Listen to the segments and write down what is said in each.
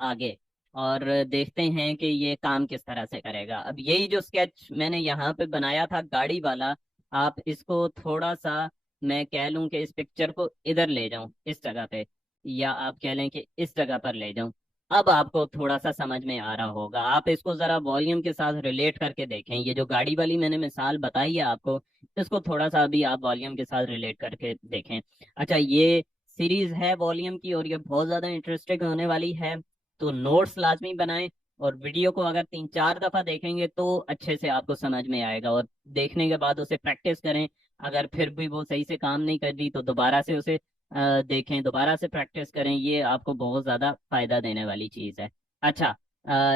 आगे और देखते हैं कि ये काम किस तरह से करेगा। अब यही जो स्केच मैंने यहाँ पे बनाया था गाड़ी वाला, आप इसको थोड़ा सा, मैं कह लूं कि इस पिक्चर को इधर ले जाऊं इस जगह पे, या आप कह लें कि इस जगह पर ले जाऊं। अब आपको थोड़ा सा समझ में आ रहा होगा। आप इसको जरा वॉल्यूम के साथ रिलेट करके देखें। ये जो गाड़ी वाली मैंने मिसाल बताई है आपको, इसको थोड़ा सा अभी आप वॉल्यूम के साथ रिलेट करके देखें। अच्छा, ये सीरीज है वॉल्यूम की और ये बहुत ज्यादा इंटरेस्टिंग होने वाली है, तो नोट्स लाजमी बनाएं। और वीडियो को अगर 3-4 दफा देखेंगे तो अच्छे से आपको समझ में आएगा, और देखने के बाद उसे प्रैक्टिस करें। अगर फिर भी वो सही से काम नहीं कर रही तो दोबारा से उसे देखें, दोबारा से प्रैक्टिस करें। ये आपको बहुत ज़्यादा फायदा देने वाली चीज़ है। अच्छा,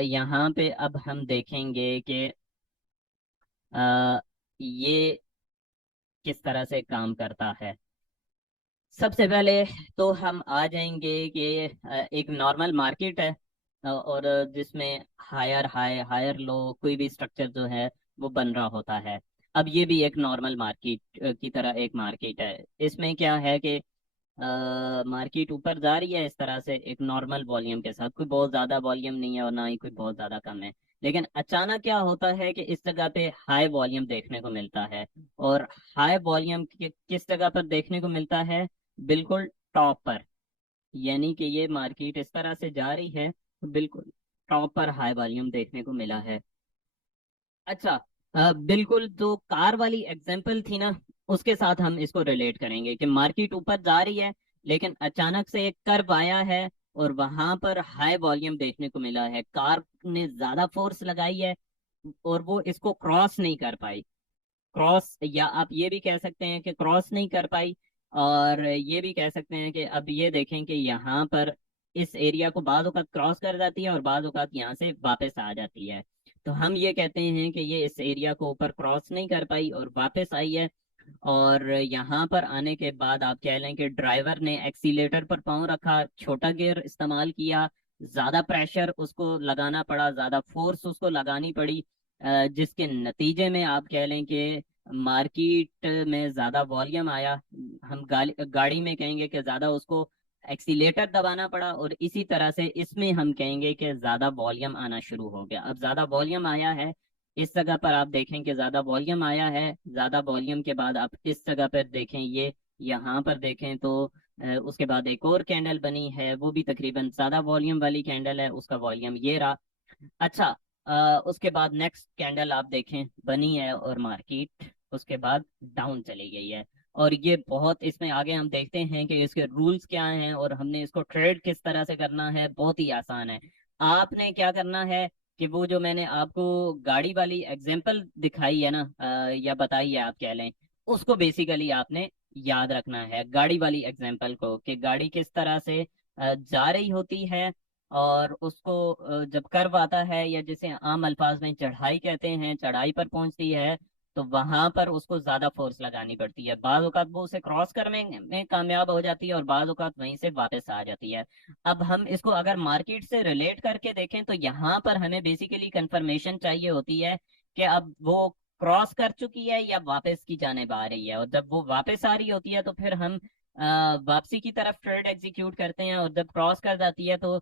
यहाँ पे अब हम देखेंगे कि ये किस तरह से काम करता है। सबसे पहले तो हम आ जाएंगे कि एक नॉर्मल मार्केट है, और जिसमें हायर हाई हायर लो कोई भी स्ट्रक्चर जो है वो बन रहा होता है। अब ये भी एक नॉर्मल मार्केट की तरह एक मार्केट है। इसमें क्या है कि मार्केट ऊपर जा रही है इस तरह से एक नॉर्मल वॉल्यूम के साथ, कोई बहुत ज्यादा वॉल्यूम नहीं है और ना ही कोई बहुत ज्यादा कम है। लेकिन अचानक क्या होता है कि इस जगह पे हाई वॉल्यूम देखने को मिलता है। और हाई वॉल्यूम किस जगह पर देखने को मिलता है? बिल्कुल टॉप पर। यानी कि ये मार्केट इस तरह से जा रही है, तो बिल्कुल टॉप पर हाई वॉल्यूम देखने को मिला है। अच्छा, बिल्कुल जो कार वाली एग्जांपल थी ना, उसके साथ हम इसको रिलेट करेंगे कि मार्केट ऊपर जा रही है, लेकिन अचानक से एक कर्व आया है और वहां पर हाई वॉल्यूम देखने को मिला है। कार ने ज्यादा फोर्स लगाई है और वो इसको क्रॉस नहीं कर पाई। क्रॉस, या आप ये भी कह सकते हैं कि क्रॉस नहीं कर पाई। और ये भी कह सकते हैं कि अब ये देखें कि यहाँ पर इस एरिया को बाज़ औक़ात क्रॉस कर जाती है और बाज़ औक़ात यहाँ से वापस आ जाती है। तो हम ये कहते हैं कि ये इस एरिया को ऊपर क्रॉस नहीं कर पाई और वापस आई है। और यहाँ पर आने के बाद आप कह लें कि ड्राइवर ने एक्सीलेटर पर पाँव रखा, छोटा गियर इस्तेमाल किया, ज्यादा प्रेशर उसको लगाना पड़ा, ज्यादा फोर्स उसको लगानी पड़ी, जिसके नतीजे में आप कह लें कि मार्केट में ज्यादा वॉल्यूम आया। हम गाड़ी में कहेंगे कि ज्यादा उसको एक्सीलेटर दबाना पड़ा, और इसी तरह से इसमें हम कहेंगे कि ज्यादा वॉल्यूम आना शुरू हो गया। अब ज्यादा वॉल्यूम आया है इस जगह पर, आप देखें कि ज्यादा वॉल्यूम आया है। ज्यादा वॉल्यूम के बाद आप इस जगह पर देखें, ये यहाँ पर देखें तो उसके बाद एक और कैंडल बनी है, वो भी तकरीबन ज्यादा वॉल्यूम वाली कैंडल है, उसका वॉल्यूम ये रहा। अच्छा, उसके बाद नेक्स्ट कैंडल आप देखें बनी है और मार्केट उसके बाद डाउन चली गई है। और ये बहुत, इसमें आगे हम देखते हैं कि इसके रूल्स क्या हैं और हमने इसको ट्रेड किस तरह से करना है। बहुत ही आसान है। आपने क्या करना है कि वो जो मैंने आपको गाड़ी वाली एग्जांपल दिखाई है ना, या बताई है आप कह लें, उसको बेसिकली आपने याद रखना है, गाड़ी वाली एग्जांपल को, कि गाड़ी किस तरह से जा रही होती है। और उसको जब कर्व आता है, या जिसे आम अल्फाज में चढ़ाई कहते हैं, चढ़ाई पर पहुंचती है, तो वहां पर उसको ज्यादा फोर्स लगानी पड़ती है। बाज औकात वो उसे क्रॉस करने में कामयाब हो जाती है और बाज औकात वहीं से वापस आ जाती है। अब हम इसको अगर मार्केट से रिलेट करके देखें तो यहाँ पर हमें बेसिकली कंफर्मेशन चाहिए होती है कि अब वो क्रॉस कर चुकी है या वापस की जाने आ रही है। और जब वो वापस आ रही होती है तो फिर हम वापसी की तरफ ट्रेड एग्जीक्यूट करते हैं, और जब क्रॉस कर जाती है तो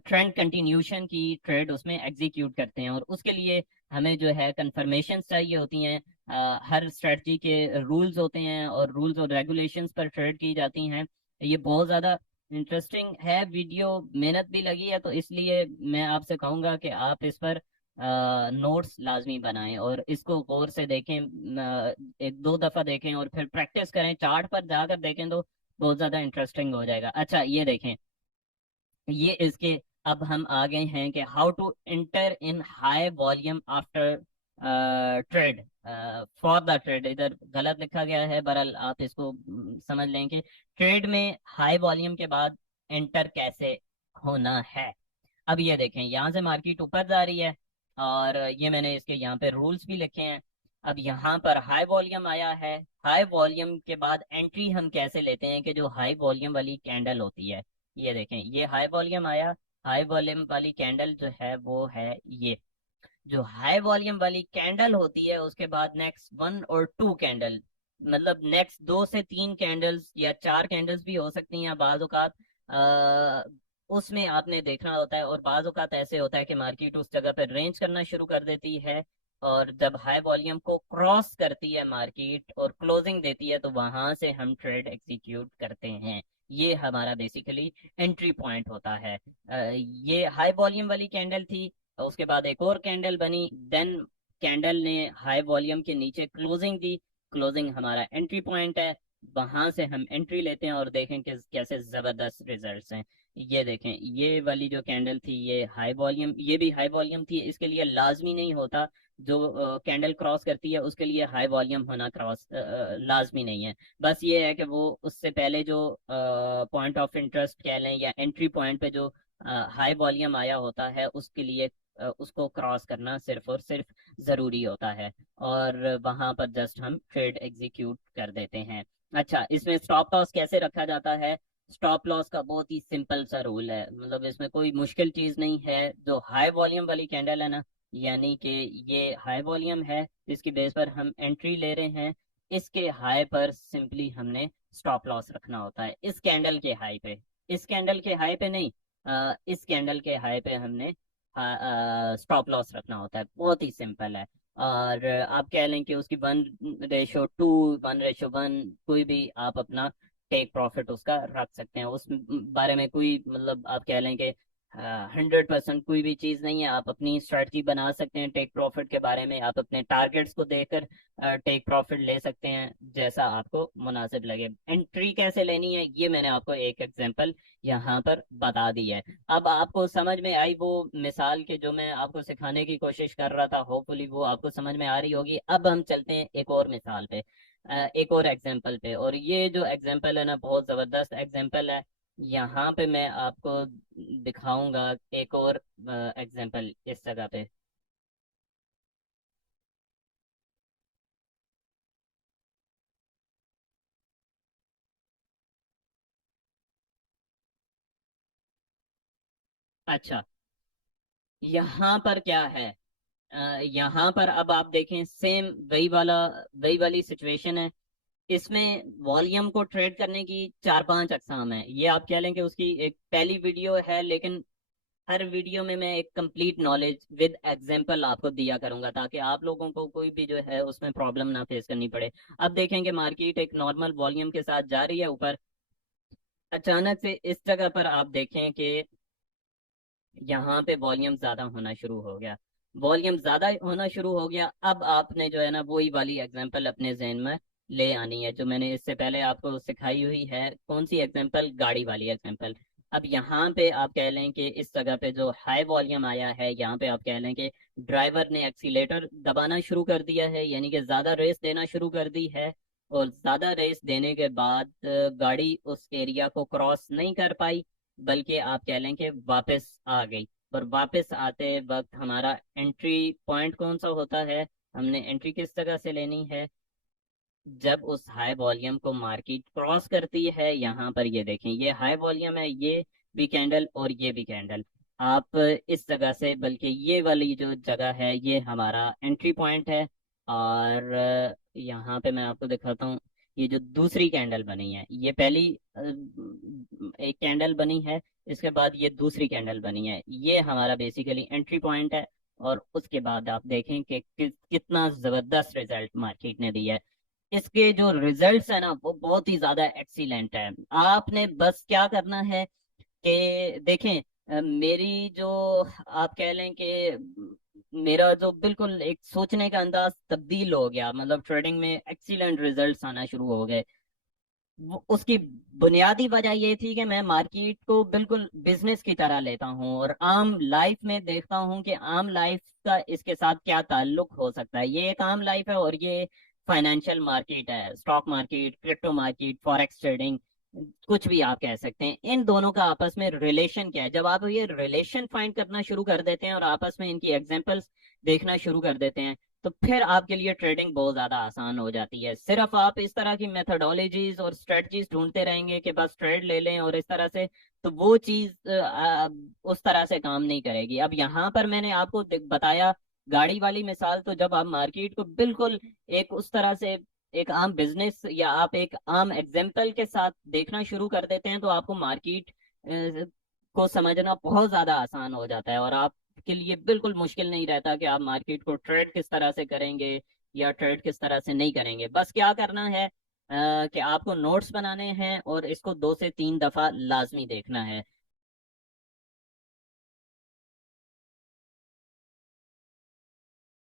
ट्रेंड कंटिन्यूशन की ट्रेड उसमें एग्जीक्यूट करते हैं। और उसके लिए हमें जो है कंफर्मेशन चाहिए होती हैं। हर स्ट्रेटजी के रूल्स होते हैं और रूल्स और रेगुलेशंस पर ट्रेड की जाती हैं। ये बहुत ज़्यादा इंटरेस्टिंग है वीडियो, मेहनत भी लगी है, तो इसलिए मैं आपसे कहूँगा कि आप इस पर नोट्स लाजमी बनाएं और इसको गौर से देखें। 1-2 दफ़ा देखें और फिर प्रैक्टिस करें, चार्ट पर जाकर देखें तो बहुत ज़्यादा इंटरेस्टिंग हो जाएगा। अच्छा, ये देखें, ये इसके, अब हम आ गए हैं कि how to enter in high volume after trade, for the trade. इधर गलत लिखा गया है, बहरहाल आप इसको समझ लें कि ट्रेड में हाई वॉल्यूम के बाद एंटर कैसे होना है। अब ये देखें, यहाँ से मार्केट ऊपर जा रही है और ये मैंने इसके यहाँ पे रूल्स भी लिखे हैं। अब यहाँ पर हाई वॉल्यूम आया है, हाई वॉल्यूम के बाद एंट्री हम कैसे लेते हैं कि जो हाई वॉल्यूम वाली कैंडल होती है, ये देखें, ये हाई वॉल्यूम आया। हाई वॉल्यूम वाली कैंडल जो है वो है ये। जो हाई वॉल्यूम वाली कैंडल होती है उसके बाद नेक्स्ट 1 और 2 कैंडल, मतलब नेक्स्ट 2 से 3 कैंडल्स या 4 कैंडल्स भी हो सकती हैं बाज औकात, उसमें आपने देखना होता है। और बाज़ औक़ात ऐसे होता है कि मार्केट उस जगह पर रेंज करना शुरू कर देती है, और जब हाई वॉल्यूम को क्रॉस करती है मार्केट और क्लोजिंग देती है, तो वहां से हम ट्रेड एग्जीक्यूट करते हैं। ये हमारा बेसिकली एंट्री पॉइंट होता है। ये हाई वॉल्यूम वाली कैंडल थी, उसके बाद एक और कैंडल बनी, देन कैंडल ने हाई वॉल्यूम के नीचे क्लोजिंग दी। क्लोजिंग हमारा एंट्री पॉइंट है, वहां से हम एंट्री लेते हैं और देखें कि कैसे जबरदस्त रिजल्ट्स हैं। ये देखें, ये वाली जो कैंडल थी ये हाई वॉल्यूम, ये भी हाई वॉल्यूम थी। इसके लिए लाजमी नहीं होता जो कैंडल क्रॉस करती है उसके लिए हाई वॉल्यूम होना क्रॉस लाजमी नहीं है। बस ये है कि वो उससे पहले जो पॉइंट ऑफ इंटरेस्ट कह लें या एंट्री पॉइंट पे जो हाई वॉल्यूम आया होता है उसके लिए उसको क्रॉस करना सिर्फ और सिर्फ ज़रूरी होता है, और वहां पर जस्ट हम ट्रेड एग्जीक्यूट कर देते हैं। अच्छा, इसमें स्टॉप लॉस कैसे रखा जाता है? स्टॉप लॉस का बहुत ही सिंपल सा रूल है, मतलब इसमें कोई मुश्किल चीज़ नहीं है। जो हाई वॉल्यूम वाली कैंडल है ना, यानी कि ये हाई वॉल्यूम है, इसकी बेस पर हम एंट्री ले रहे हैं, इसके हाई पर सिंपली हमने स्टॉप लॉस रखना होता है। इस कैंडल के हाई पे, इस कैंडल के हाई पे नहीं, इस कैंडल के हाई पे हमने स्टॉप लॉस रखना होता है। बहुत ही सिंपल है। और आप कह लें कि उसकी 1:2, 1:1, कोई भी आप अपना टेक प्रॉफिट उसका रख सकते हैं। उस बारे में कोई, मतलब आप कह लें कि 100% कोई भी चीज़ नहीं है। आप अपनी स्ट्रेटजी बना सकते हैं टेक प्रॉफिट के बारे में, आप अपने टारगेट्स को देखकर टेक प्रॉफिट ले सकते हैं जैसा आपको मुनासिब लगे। एंट्री कैसे लेनी है ये मैंने आपको एक एग्जांपल यहाँ पर बता दी है। अब आपको समझ में आई वो मिसाल के जो मैं आपको सिखाने की कोशिश कर रहा था, होपफुली वो आपको समझ में आ रही होगी। अब हम चलते हैं एक और मिसाल पे, एक और एग्जांपल पे, और ये जो एग्जांपल है ना बहुत ज़बरदस्त एग्जांपल है। यहाँ पे मैं आपको दिखाऊंगा एक और एग्जांपल इस जगह पे। अच्छा, यहाँ पर क्या है? यहाँ पर अब आप देखें, सेम वही वाली सिचुएशन है। इसमें वॉल्यूम को ट्रेड करने की चार पांच अकसाम है। ये आप कह लें कि उसकी एक पहली वीडियो है, लेकिन हर वीडियो में मैं एक कंप्लीट नॉलेज विद एग्जांपल आपको दिया करूंगा ताकि आप लोगों को कोई भी जो है उसमें प्रॉब्लम ना फेस करनी पड़े। अब देखें कि मार्केट एक नॉर्मल वॉल्यूम के साथ जा रही है ऊपर, अचानक से इस जगह पर आप देखें कि यहाँ पे वॉल्यूम ज्यादा होना शुरू हो गया। वॉल्यूम ज्यादा होना शुरू हो गया। अब आपने जो है ना वही वाली एग्जांपल अपने जहन में ले आनी है जो मैंने इससे पहले आपको सिखाई हुई है। कौन सी एग्जांपल? गाड़ी वाली एग्जांपल। अब यहाँ पे आप कह लें कि इस जगह पे जो हाई वॉल्यूम आया है, यहाँ पे आप कह लें कि ड्राइवर ने एक्सीलेटर दबाना शुरू कर दिया है, यानी कि ज्यादा रेस देना शुरू कर दी है। और ज्यादा रेस देने के बाद गाड़ी उस एरिया को क्रॉस नहीं कर पाई, बल्कि आप कह लें कि वापस आ गई। और वापस आते वक्त हमारा एंट्री पॉइंट कौन सा होता है? हमने एंट्री किस जगह से लेनी है? जब उस हाई वॉल्यूम को मार्केट क्रॉस करती है। यहाँ पर ये देखें, ये हाई वॉल्यूम है, ये भी कैंडल और ये भी कैंडल। आप इस जगह से, बल्कि ये वाली जो जगह है ये हमारा एंट्री पॉइंट है। और यहाँ पे मैं आपको दिखाता हूँ, ये जो दूसरी कैंडल बनी है, ये पहली एक कैंडल बनी है, इसके बाद ये दूसरी कैंडल बनी है, ये हमारा बेसिकली एंट्री पॉइंट है। और उसके बाद आप देखें कि कितना जबरदस्त रिजल्ट मार्केट ने दिया है। इसके जो रिजल्ट्स है ना वो बहुत ही ज्यादा एक्सीलेंट है। आपने बस क्या करना है कि देखें, मेरी जो, आप कह लें कि मेरा जो बिल्कुल एक सोचने का अंदाज तब्दील हो गया, मतलब ट्रेडिंग में एक्सीलेंट रिजल्ट्स आना शुरू हो गए। उसकी बुनियादी वजह ये थी कि मैं मार्केट को बिल्कुल बिजनेस की तरह लेता हूँ और आम लाइफ में देखता हूँ कि आम लाइफ का इसके साथ क्या ताल्लुक हो सकता है। ये एक आम लाइफ है और ये फाइनेंशियल मार्केट है, stock market, crypto market, forex trading, कुछ भी आप कह सकते हैं। इन दोनों का आपस में रिलेशन क्या है? जब आप ये रिलेशन फाइंड करना शुरू कर देते हैं और आपस में इनकी एग्जांपल्स देखना शुरू कर देते हैं, तो फिर आपके लिए ट्रेडिंग बहुत ज्यादा आसान हो जाती है। सिर्फ आप इस तरह की मेथोडोलॉजीज और स्ट्रेटजीज ढूंढते रहेंगे कि बस ट्रेड ले लें और इस तरह से, तो वो चीज उस तरह से काम नहीं करेगी। अब यहाँ पर मैंने आपको बताया गाड़ी वाली मिसाल, तो जब आप मार्केट को बिल्कुल एक उस तरह से एक आम बिजनेस या आप एक आम एग्जाम्पल के साथ देखना शुरू कर देते हैं, तो आपको मार्केट को समझना बहुत ज़्यादा आसान हो जाता है, और आपके लिए बिल्कुल मुश्किल नहीं रहता कि आप मार्केट को ट्रेड किस तरह से करेंगे या ट्रेड किस तरह से नहीं करेंगे। बस क्या करना है कि आपको नोट्स बनाने हैं और इसको 2 से 3 दफ़ा लाजमी देखना है।